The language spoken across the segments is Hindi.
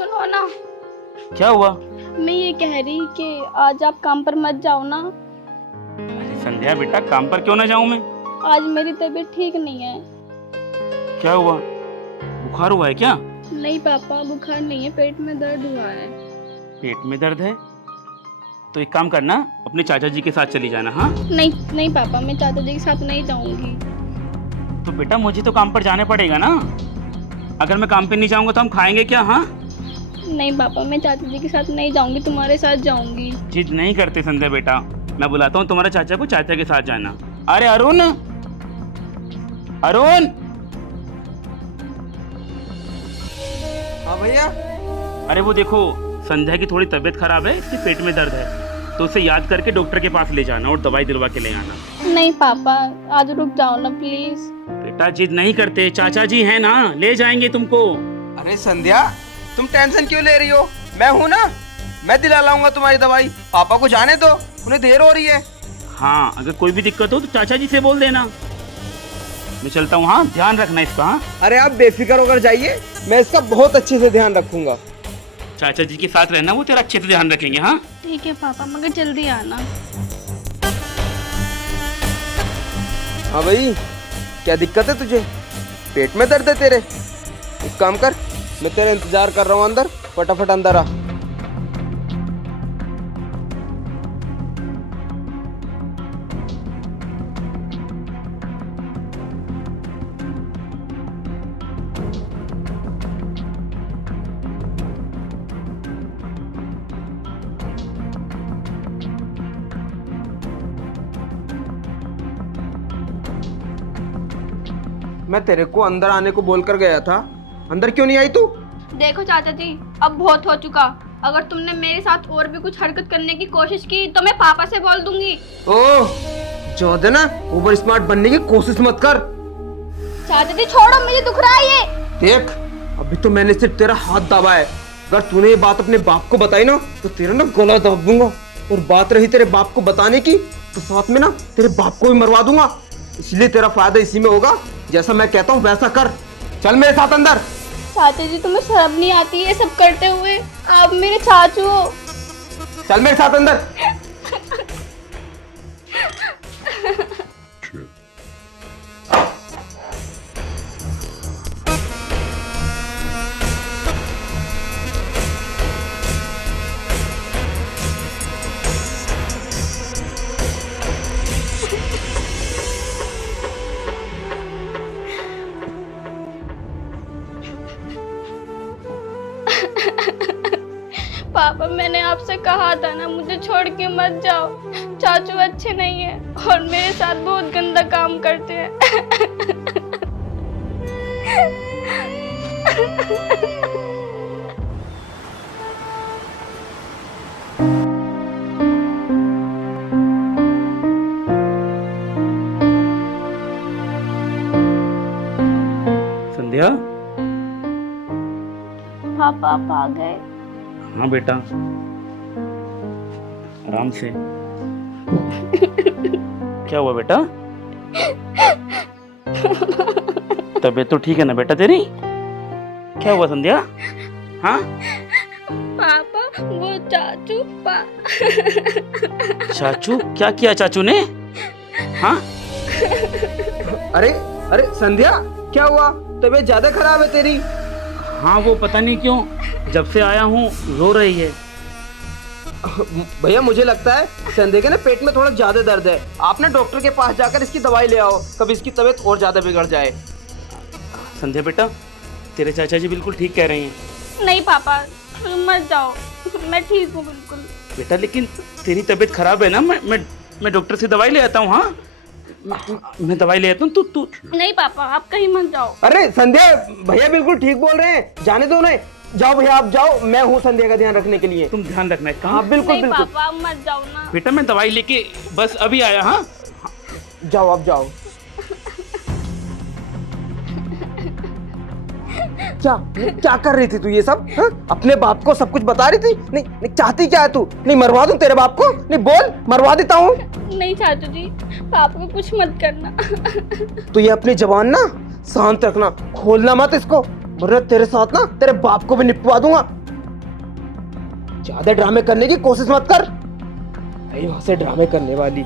सुनो ना, क्या हुआ? मैं ये कह रही कि आज आप काम पर मत जाओ ना। अरे संध्या बेटा, काम पर क्यों ना जाऊं मैं? आज मेरी तबीयत ठीक नहीं है। क्या हुआ? बुखार हुआ है क्या? नहीं पापा, बुखार नहीं है, पेट में दर्द हुआ है। पेट में दर्द है? तो एक काम करना, अपने चाचा जी के साथ चली जाना। हाँ नहीं नहीं पापा, मैं चाचा जी के साथ नहीं जाऊंगी। तो बेटा मुझे तो काम पर जाना पड़ेगा ना। अगर मैं काम पे नहीं जाऊंगा तो हम खाएंगे क्या? हाँ नहीं पापा, मैं चाचा जी के साथ नहीं जाऊंगी, तुम्हारे साथ जाऊंगी। जिद नहीं करते संध्या बेटा, मैं बुलाता हूँ तुम्हारे चाचा को, चाचा के साथ जाना। अरे अरुण, अरुण! हाँ भैया। अरे वो देखो, संध्या की थोड़ी तबीयत खराब है, इसके पेट में दर्द है, तो उसे याद करके डॉक्टर के पास ले जाना और दवाई दिलवा के ले आना। नहीं पापा, आज रुक जाओ ना प्लीज। बेटा जिद नहीं करते, चाचा जी है ना, ले जाएंगे तुमको। अरे संध्या, तुम टेंशन क्यों ले रही हो? मैं हूँ ना, मैं दिला लाऊंगा तुम्हारी दवाई। पापा को जाने दो, उन्हें देर हो रही है। हाँ, अगर कोई भी दिक्कत हो तो चाचा जी से बोल देना। मैं चलता हूँ। हाँ, ध्यान रखना इसका। हाँ अरे आप बेफिक्र होकर जाइए, मैं इसका बहुत अच्छे से ध्यान रखूंगा। चाचा जी के साथ रहना, वो तेरा अच्छे से ध्यान रखेंगे। हाँ ठीक है पापा, मगर जल्दी आना। हाँ भाई, क्या दिक्कत है तुझे? पेट में दर्द है तेरे? एक काम कर, मैं तेरा इंतजार कर रहा हूँ अंदर, फटाफट अंदर आ। मैं तेरे को अंदर आने को बोलकर गया था, अंदर क्यों नहीं आई तू? देखो चाचा जी, अब बहुत हो चुका। अगर तुमने मेरे साथ और भी कुछ हरकत करने की कोशिश की तो मैं पापा से बोल दूंगी। ओह, जो है ना, ओवर स्मार्ट बनने की कोशिश मत कर। चाचा जी छोड़ो, मुझे दुख रहा है ये। देख, अभी तो मैंने सिर्फ तेरा हाथ दबा है। अगर तूने ये बात अपने बाप को बताई ना, तो तेरा ना गला दबा दूंगा। और बात रही तेरे बाप को बताने की, तो साथ में ना तेरे बाप को भी मरवा दूंगा। इसलिए तेरा फायदा इसी में होगा। जैसा मैं कहता हूँ वैसा कर। चल मेरे साथ अंदर। चाचा जी, तुम्हें शर्म नहीं आती ये सब करते हुए? आप मेरे चाचू हो। चल मेरे साथ अंदर। पापा, मैंने आपसे कहा था ना, मुझे छोड़ के मत जाओ। चाचू अच्छे नहीं है और मेरे साथ बहुत गंदा काम करते हैं। संध्या। पापा आप आ गए? हाँ बेटा, आराम से। क्या हुआ बेटा? तबीयत तो ठीक है ना बेटा तेरी? क्या हुआ संध्या? हाँ पापा, वो चाचू चाचू? क्या किया चाचू ने? हाँ अरे अरे संध्या, क्या हुआ? तबीयत ज्यादा खराब है तेरी? हाँ, वो पता नहीं क्यों जब से आया हूँ रो रही है। भैया मुझे लगता है संध्या के ना पेट में थोड़ा ज्यादा दर्द है। आप ना डॉक्टर के पास जाकर इसकी दवाई ले आओ, कभी इसकी तबीयत और ज्यादा बिगड़ जाए। संध्या बेटा, तेरे चाचा जी बिल्कुल ठीक कह रहे हैं। नहीं पापा, तुम मत जाओ, मैं ठीक हूँ बिल्कुल। बेटा लेकिन तेरी तबीयत खराब है ना, मैं डॉक्टर से दवाई ले आता हूँ। हाँ मैं दवाई ले आता हूँ, तू नहीं पापा, आप कहीं मत जाओ। अरे संध्या, भैया बिल्कुल ठीक बोल रहे हैं, जाने दो उन्हें। जाओ भैया आप जाओ, मैं हूँ संध्या का ध्यान रखने के लिए। तुम ध्यान रखना इसका। हाँ बिल्कुल नहीं बिल्कुल। पापा, आप मत जाओ ना। बेटा मैं दवाई लेके बस अभी आया। हाँ जाओ आप जाओ। क्या कर रही थी तू ये सब? हा? अपने बाप को सब कुछ बता रही थी? नहीं चाहती क्या है तू? नहीं मरवा दूं तेरे बाप को? नहीं बोल, मरवा देता हूँ। नहीं चाचू जी, पापा को कुछ मत करना। तो ये अपनी जबान ना शांत रखना, खोलना मत इसको, वरना तेरे साथ ना तेरे बाप को भी निपटवा दूंगा। ज्यादा ड्रामे करने की कोशिश मत कर। भाई वहां से ड्रामे करने वाली।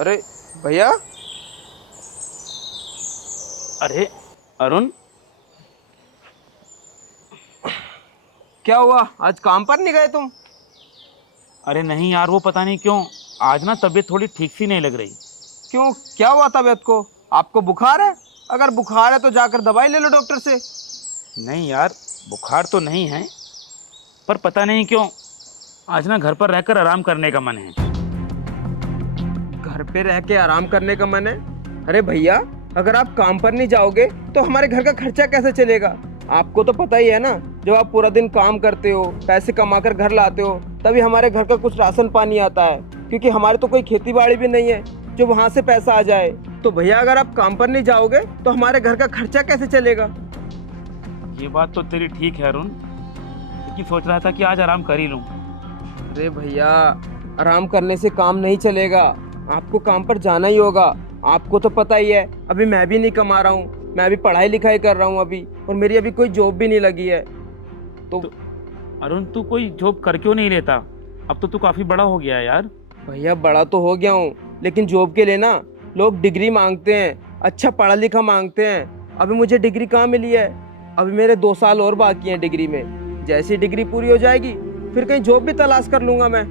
अरे भैया। अरे अरुण, क्या हुआ, आज काम पर नहीं गए तुम? अरे नहीं यार, वो पता नहीं क्यों आज ना तबीयत थोड़ी ठीक सी नहीं लग रही। क्यों, क्या हुआ तबीयत को? आपको बुखार है? अगर बुखार है तो जाकर दवाई ले लो डॉक्टर से। नहीं यार, बुखार तो नहीं है, पर पता नहीं क्यों आज ना घर पर रहकर आराम करने का मन है। घर पे रह के आराम करने का मन है? अरे भैया, अगर आप काम पर नहीं जाओगे तो हमारे घर का खर्चा कैसे चलेगा? आपको तो पता ही है ना, जब आप पूरा दिन काम करते हो, पैसे कमाकर घर लाते हो, तभी हमारे घर का कुछ राशन पानी आता है, क्योंकि हमारे तो कोई खेती बाड़ी भी नहीं है जो वहाँ से पैसा आ जाए। तो भैया अगर आप काम पर नहीं जाओगे तो हमारे घर का खर्चा कैसे चलेगा? ये बात तो तेरी ठीक है अरुण, लेकिन सोच रहा था कि आज आराम कर ही लूं। अरे भैया, आराम करने से काम नहीं चलेगा, आपको काम पर जाना ही होगा। आपको तो पता ही है, अभी मैं भी नहीं कमा रहा हूँ, मैं अभी पढ़ाई लिखाई कर रहा हूँ अभी, और मेरी अभी कोई जॉब भी नहीं लगी है। तो अरुण, तू कोई जॉब कर क्यों नहीं लेता? अब तो तू काफी बड़ा हो गया है यार। भैया बड़ा तो हो गया हूँ, लेकिन जॉब के लिए ना लोग डिग्री मांगते हैं, अच्छा पढ़ा लिखा मांगते हैं। अभी मुझे डिग्री कहाँ मिली है? अभी मेरे 2 साल और बाकी हैं डिग्री में। जैसी डिग्री पूरी हो जाएगी फिर कहीं जॉब भी तलाश कर लूंगा मैं।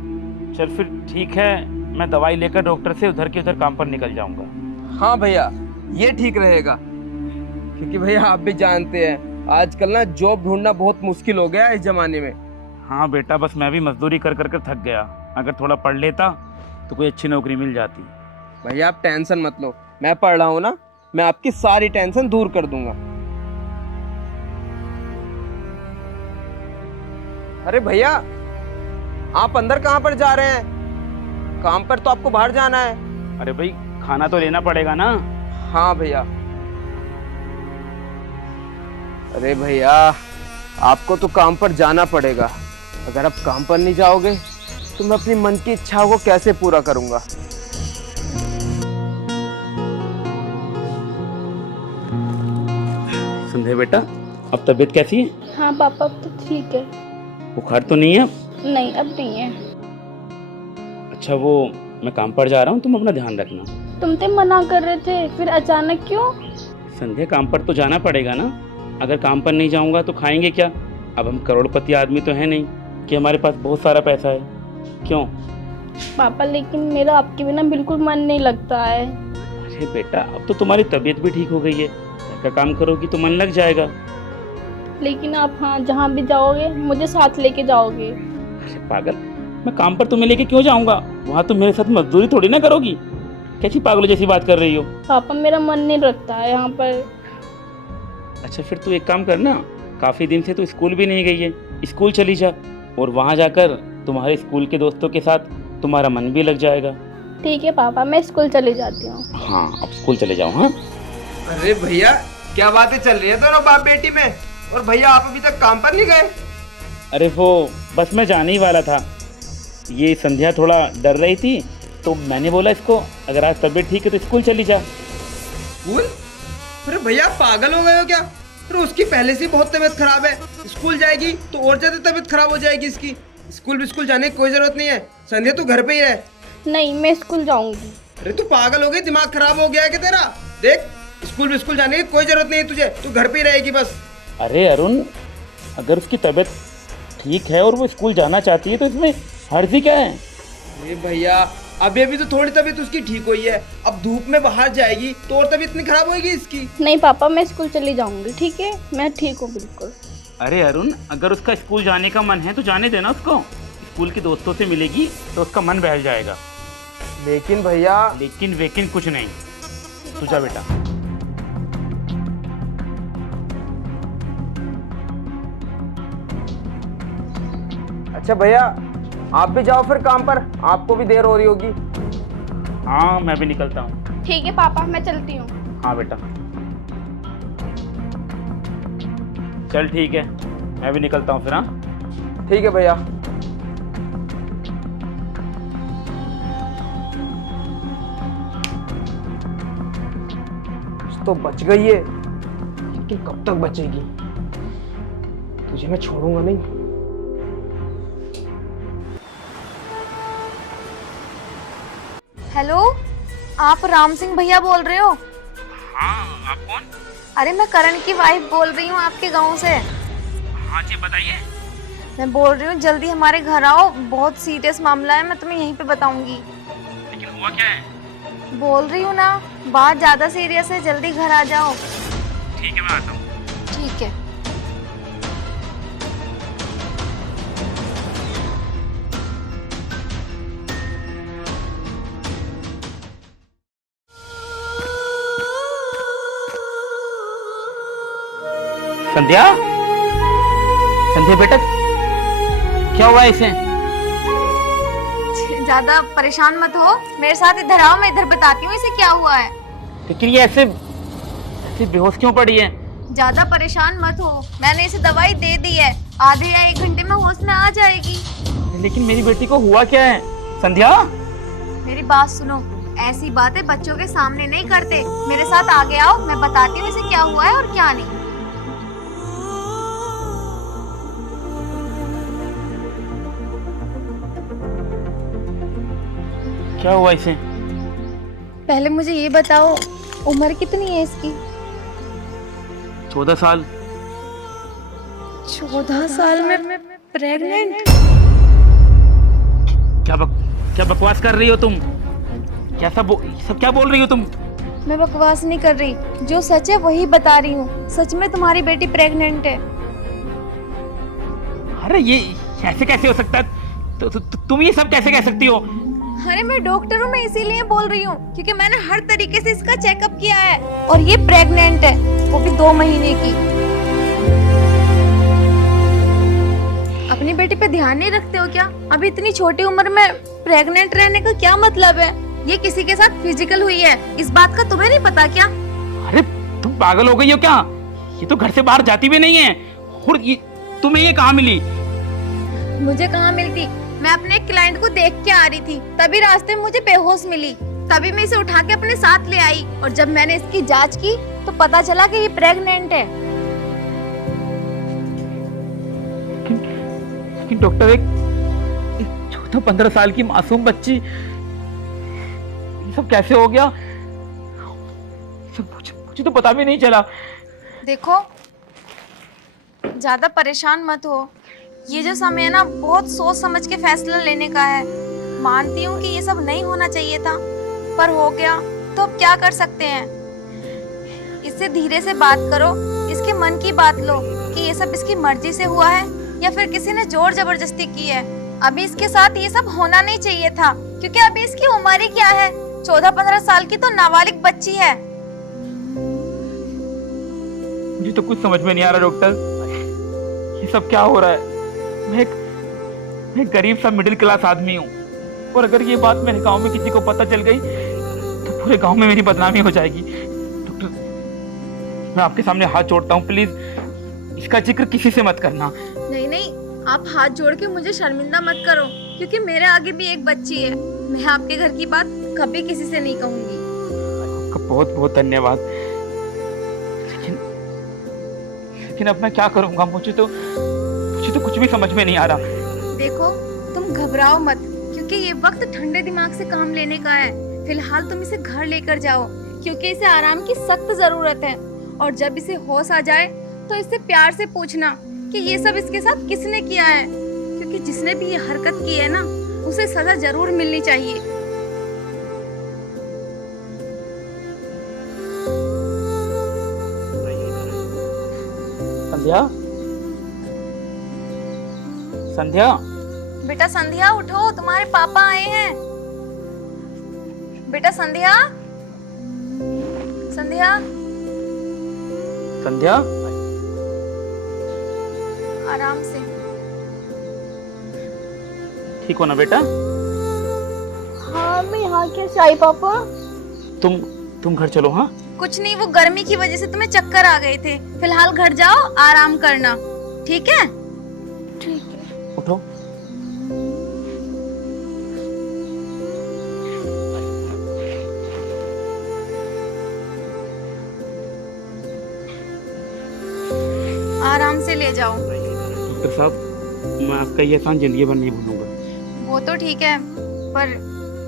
चल फिर ठीक है, मैं दवाई लेकर डॉक्टर से उधर के उधर काम पर निकल जाऊंगा। हाँ भैया, ये ठीक रहेगा, क्योंकि भैया आप भी जानते हैं आजकल ना जॉब ढूंढना बहुत मुश्किल हो गया है इस जमाने में। हाँ बेटा, बस मैं भी मजदूरी कर कर कर थक गया। अगर थोड़ा पढ़ लेता तो कोई अच्छी नौकरी मिल जाती। भैया आप टेंशन मत लो, मैं पढ़ रहा हूँ ना, मैं आपकी सारी टेंशन दूर कर दूंगा। अरे भैया, आप अंदर कहाँ पर जा रहे हैं? काम पर तो आपको बाहर जाना है। अरे भाई, खाना तो लेना पड़ेगा ना। हाँ भैया। अरे भैया, आपको तो काम पर जाना पड़ेगा। अगर आप काम पर नहीं जाओगे तो मैं अपनी मन की इच्छाओं को कैसे पूरा करूंगा? संध्या बेटा, अब तबीयत कैसी है? हाँ पापा, अब तो ठीक है। बुखार तो नहीं है? नहीं, अब नहीं है। अच्छा, वो मैं काम पर जा रहा हूँ, तुम अपना ध्यान रखना। तुम तो मना कर रहे थे, फिर अचानक क्यों? संध्या, काम पर तो जाना पड़ेगा ना। अगर काम पर नहीं जाऊंगा तो खाएंगे क्या? अब हम करोड़पति आदमी तो है नहीं कि हमारे पास बहुत सारा पैसा है। क्यों? पापा, लेकिन मेरा आपके बिना बिल्कुल मन नहीं लगता है। अरे बेटा, अब तो तुम्हारी तबीयत भी ठीक हो गई है, घर का काम करोगी तो मन लग जाएगा। लेकिन आप हाँ जहाँ भी जाओगे मुझे साथ लेके जाओगे। अरे पागल, मैं काम पर तुम्हें लेके क्यों जाऊंगा? वहाँ तुम मेरे साथ मजदूरी थोड़ी ना करोगी। कैसी पागलों जैसी बात कर रही हो? पापा, मेरा मन नहीं लगता है यहाँ पर। अच्छा फिर तू एक काम करना, काफ़ी दिन से तू स्कूल भी नहीं गई है, स्कूल चली जा, और वहाँ जाकर तुम्हारे स्कूल के दोस्तों के साथ तुम्हारा मन भी लग जाएगा। ठीक है पापा, मैं स्कूल चली जाती हूँ। हाँ, अब स्कूल चले जाओ। हाँ। अरे भैया, क्या बातें चल रही है दोनों बाप बेटी में? और भैया आप अभी तक काम पर नहीं गए? अरे वो बस मैं जाने ही वाला था, ये संध्या थोड़ा डर रही थी तो मैंने बोला इसको अगर आज तबीयत ठीक है तो स्कूल चली जा। स्कूल? अरे भैया पागल हो गए हो क्या? अरे उसकी पहले से बहुत तबीयत खराब है, स्कूल जाएगी तो और ज्यादा तबीयत खराब हो जाएगी इसकी। स्कूल जाने की कोई जरूरत नहीं है। संध्या तू घर पे ही रह। नहीं, मैं स्कूल जाऊंगी। अरे तू पागल हो गई, दिमाग खराब हो गया है क्या तेरा? देख, स्कूल जाने की कोई जरूरत नहीं है तुझे, तू घर पे ही रहेगी बस। अरे अरुण, अगर उसकी तबीयत ठीक है और वो स्कूल जाना चाहती है तो इसमें हर्जी क्या है? अरे भैया, अभी अभी तो थोड़ी तबीयत उसकी ठीक हुई है, अब धूप में बाहर जाएगी तो और तबीयत इतनी खराब होगी इसकी। नहीं पापा, मैं स्कूल चली जाऊंगी, ठीक है? मैं ठीक हूँ बिल्कुल। अरे अरुण, अगर उसका स्कूल जाने का मन है तो जाने देना उसको, स्कूल के दोस्तों से मिलेगी तो उसका मन बहल जाएगा। लेकिन भैया, लेकिन वेकिन कुछ नहीं, तू जा बेटा। अच्छा भैया, आप भी जाओ फिर काम पर, आपको भी देर हो रही होगी। हाँ, मैं भी निकलता हूँ। ठीक है पापा, मैं चलती हूँ। हाँ बेटा, चल ठीक है, मैं भी निकलता हूँ फिर। हाँ, ठीक है भैया। तो बच गई है, लेकिन कब तक बचेगी? तुझे मैं छोड़ूंगा नहीं। हेलो, आप राम सिंह भैया बोल रहे हो? हाँ, आप कौन? अरे मैं करण की वाइफ बोल रही हूँ आपके गांव से। हाँ जी, बताइए। मैं बोल रही हूँ जल्दी हमारे घर आओ, बहुत सीरियस मामला है, मैं तुम्हें यहीं पे बताऊंगी। लेकिन हुआ क्या है? बोल रही हूँ ना, बात ज्यादा सीरियस है, जल्दी घर आ जाओ। ठीक है, मैं आता हूँ। ठीक है। संध्या, संध्या बेटा, क्या हुआ इसे? ज्यादा परेशान मत हो, मेरे साथ इधर आओ, मैं इधर बताती हूँ इसे क्या हुआ है। लेकिन ये ऐसे ऐसे बेहोश क्यों पड़ी है? ज्यादा परेशान मत हो, मैंने इसे दवाई दे दी है, आधे या 1 घंटे में होश में आ जाएगी। लेकिन मेरी बेटी को हुआ क्या है? संध्या, मेरी बात सुनो, ऐसी बातें बच्चों के सामने नहीं करते। मेरे साथ आगे आओ, मैं बताती हूँ इसे क्या हुआ है और क्या नहीं। क्या हुआ इसे? पहले मुझे ये बताओ, उम्र कितनी है इसकी? 14 साल। 14 साल में प्रेग्नेंट? क्या बकवास कर रही हो तुम? क्या सब क्या बोल रही हो तुम? मैं बकवास नहीं कर रही, जो सच है वही बता रही हूँ। सच में तुम्हारी बेटी प्रेग्नेंट है। अरे ये ऐसे कैसे हो सकता है? तुम ये सब कैसे कह सकती हो? अरे मैं डॉक्टर हूँ, मैं इसीलिए बोल रही हूँ क्योंकि मैंने हर तरीके से इसका चेकअप किया है और ये प्रेग्नेंट है, वो भी 2 महीने की। अपनी बेटी पे ध्यान नहीं रखते हो क्या? अभी इतनी छोटी उम्र में प्रेग्नेंट रहने का क्या मतलब है? ये किसी के साथ फिजिकल हुई है, इस बात का तुम्हें नहीं पता क्या? अरे तुम पागल हो गई हो क्या? ये तो घर से बाहर जाती भी नहीं है। और तुम्हें ये कहाँ मिली? मुझे कहाँ मिलती? मैं अपने एक क्लाइंट को देख के आ रही थी, तभी रास्ते में मुझे बेहोश मिली, तभी मैं इसे उठा के अपने साथ ले आई और जब मैंने इसकी जांच की तो पता चला कि ये प्रेग्नेंट है। लेकिन डॉक्टर, एक 14-15 साल की मासूम बच्ची, ये सब कैसे हो गया? मुझे तो पता भी नहीं चला। देखो, ज्यादा परेशान मत हो, ये जो समय है ना, बहुत सोच समझ के फैसला लेने का है। मानती हूँ कि ये सब नहीं होना चाहिए था, पर हो गया तो अब क्या कर सकते हैं। इससे धीरे से बात करो, इसके मन की बात लो कि ये सब इसकी मर्जी से हुआ है या फिर किसी ने जोर जबरदस्ती की है। अभी इसके साथ ये सब होना नहीं चाहिए था, क्योंकि अभी इसकी उम्र ही क्या है, 14-15 साल की तो नाबालिग बच्ची है। मुझे तो कुछ समझ में नहीं आ रहा डॉक्टर, ये सब क्या हो रहा है? मैं एक गरीब सा मिडिल क्लास आदमी हूँ और अगर ये बात मेरे गांव में किसी को पता चल गई तो पूरे गांव में मेरी बदनामी हो जाएगी। डॉक्टर, मैं आपके सामने हाथ जोड़ता हूँ, प्लीज इसका जिक्र किसी से मत करना। नहीं नहीं, आप हाथ जोड़ के मुझे शर्मिंदा मत करो, क्योंकि मेरे आगे भी एक बच्ची है। मैं आपके घर की बात कभी किसी से नहीं कहूंगी। आपका बहुत बहुत धन्यवाद। लेकिन अब मैं क्या करूंगा? मुझे तो कुछ भी समझ में नहीं आ रहा। देखो, तुम घबराओ मत, क्योंकि ये वक्त ठंडे दिमाग से काम लेने का है। फिलहाल तुम इसे घर लेकर जाओ, क्योंकि इसे आराम की सख्त जरूरत है। और जब इसे होश आ जाए तो इससे प्यार से पूछना कि ये सब इसके साथ किसने किया है, क्योंकि जिसने भी ये हरकत की है ना, उसे सजा जरूर मिलनी चाहिए। संध्या, संध्या, बेटा संध्या उठो, तुम्हारे पापा आए हैं। बेटा संध्या, संध्या, संध्या, आराम से। ठीक हो ना बेटा? हाँ, मैं यहाँ कैसे आई पापा? तुम घर चलो। हाँ, कुछ नहीं, वो गर्मी की वजह से तुम्हें चक्कर आ गए थे। फिलहाल घर जाओ, आराम करना, ठीक है? ठीक है। से ले जाओ। डॉक्टर साहब, मैं आपका ये एहसान जिंदगी भर नहीं भूलूंगा। वो तो ठीक है, पर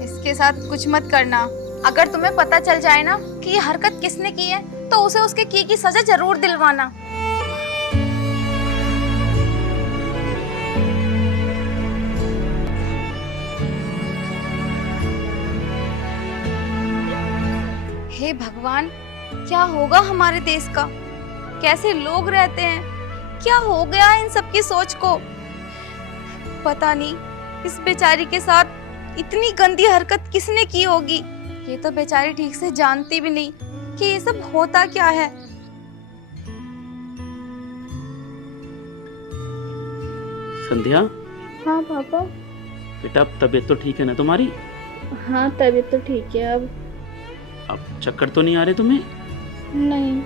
इसके साथ कुछ मत करना। अगर तुम्हें पता चल जाए ना कि ये हरकत किसने की है तो उसे उसके की सजा जरूर दिलवाना। हे भगवान, क्या होगा हमारे देश का? कैसे लोग रहते हैं? क्या हो गया है इन सबकी सोच को? पता नहीं इस बेचारी के साथ इतनी गंदी हरकत किसने की होगी। ये तो बेचारी ठीक से जानती भी नहीं कि ये सब होता क्या है। संध्या, हाँ पापा। बेटा अब तबीयत तो ठीक है ना तुम्हारी? हाँ तबीयत तो ठीक है अब। चक्कर तो नहीं आ रहे तुम्हें? नहीं।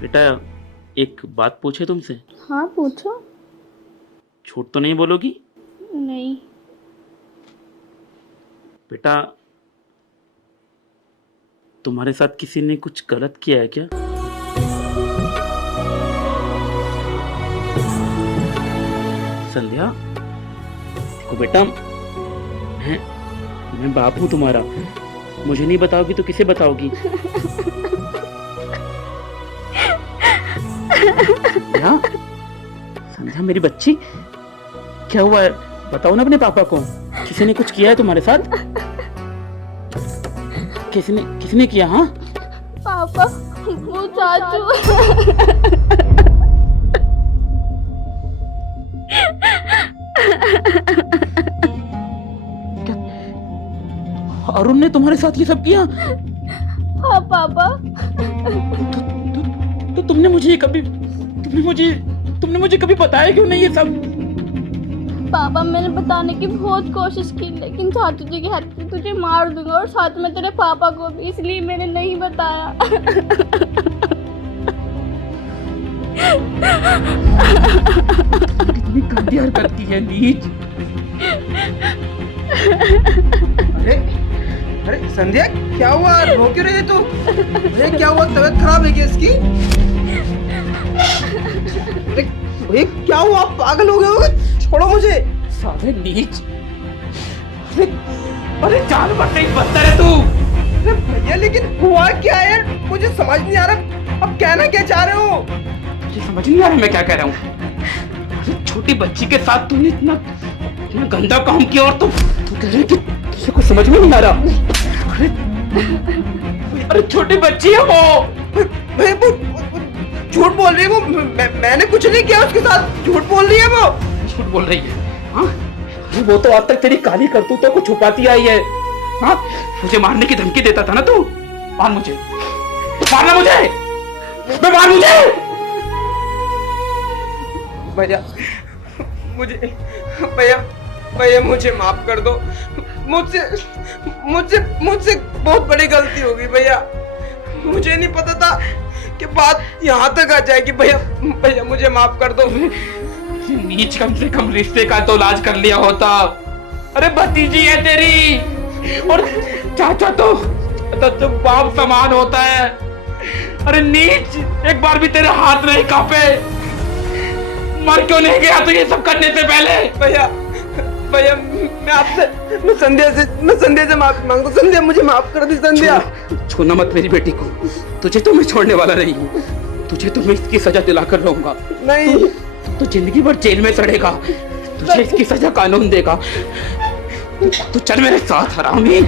बेटा एक बात पूछे तुमसे? हाँ पूछो। झूठ तो नहीं बोलोगी? नहीं। बेटा तुम्हारे साथ किसी ने कुछ गलत किया है क्या? संध्या, देखो बेटा, मैं बाप हूं तुम्हारा। मुझे नहीं बताओगी तो किसे बताओगी? संध्या, संध्या मेरी बच्ची, क्या हुआ है? बताओ ना अपने पापा को। किसी ने कुछ किया है तुम्हारे साथ? किसने किया? हाँ पापा, वो चाचू। अरुण ने तुम्हारे साथ ये सब किया? हाँ पापा। तो तुमने मुझे कभी बताया क्यों नहीं ये सब? पापा मैंने बताने की बहुत कोशिश की, लेकिन चाचू जी कहते थे तुझे मार दूंगा और साथ में तेरे पापा को भी, इसलिए मैंने नहीं बताया। कितनी गंदी हरकत की है, नीच। अरे संध्या, क्या हुआ? रो क्यों रही है तू? अरे क्या हुआ? तबीयत खराब है क्या इसकी? अरे क्या हुआ? आप पागल हो गए हो? छोड़ो मुझे। साले नीच। अरे जानवर नहीं बदतर है तू। अरे भैया लेकिन हुआ क्या है? मुझे समझ नहीं आ रहा। अब कहना क्या चाह रहे हो? मुझे समझ नहीं आ रहा मैं क्या कह रहा हूँ। छोटी बच्ची के साथ तूने इतना गंदा काम किया और तू कह रही है कि तुझे कुछ समझ में नहीं आ रहा। अरे छोटी बच्ची है वो। भैया वो झूठ बोल रही है। वो मैंने कुछ नहीं किया उसके साथ। झूठ बोल रही है वो। झूठ बोल रही है? हाँ, वो तो आज तक तेरी काली करतूतों को छुपाती आई है। हाँ, मुझे मारने की धमकी देता था ना तू। मार मुझे, मारना मुझे, मार मुझे। भैया मुझे माफ कर दो। मुझसे बहुत बड़ी गलती हो गई भैया। मुझे नहीं पता था कि बात यहाँ तक आ जाएगी। भैया मुझे माफ कर दो। नीच, कम से कम रिश्ते का तो इलाज कर लिया होता। अरे भतीजी है तेरी, और चाचा तो बाप समान होता है। अरे नीच, एक बार भी तेरे हाथ नहीं कांपे? मर क्यों नहीं गया तू ये सब करने से पहले? भैया मैं संध्या से माफी मांगता हूँ। संध्या मुझे माफ कर दी। संध्या, छूना मत मेरी बेटी को। तुझे तो मैं छोड़ने वाला नहीं हूँ। तुझे तो मैं इसकी सजा दिलाकर रहूंगा। नहीं, तू जिंदगी भर जेल में सड़ेगा। तुझे इसकी सजा कानून देगा। तू चल मेरे साथ हरामी।